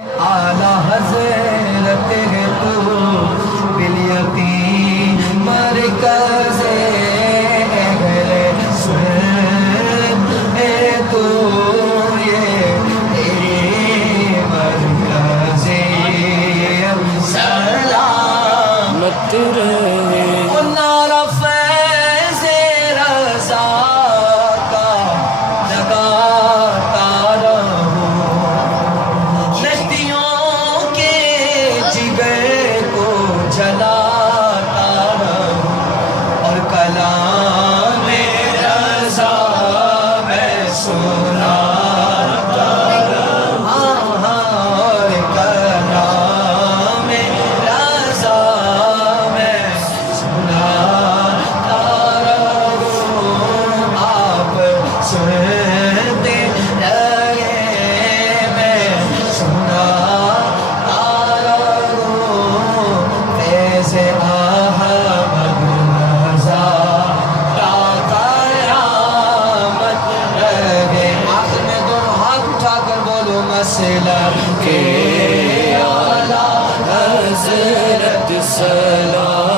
اعلیٰ حضرت ہے تو بالیقین مرکز اہل سنت ہے تو یہ مرکز سلامت رہے نعرہ فیض رضا کا لگاتا رہو جلاتا رہو اور کلام رضا میں سناتا رہو اور کلام رضا میں سناتا رہو آپ سنتے رہے میں سناتا رہو سے احمد رضا کا قیامت رہے آخر میں دونوں ہاتھ اٹھا کر بولو مسلم کے اعلیٰ حضرت سلام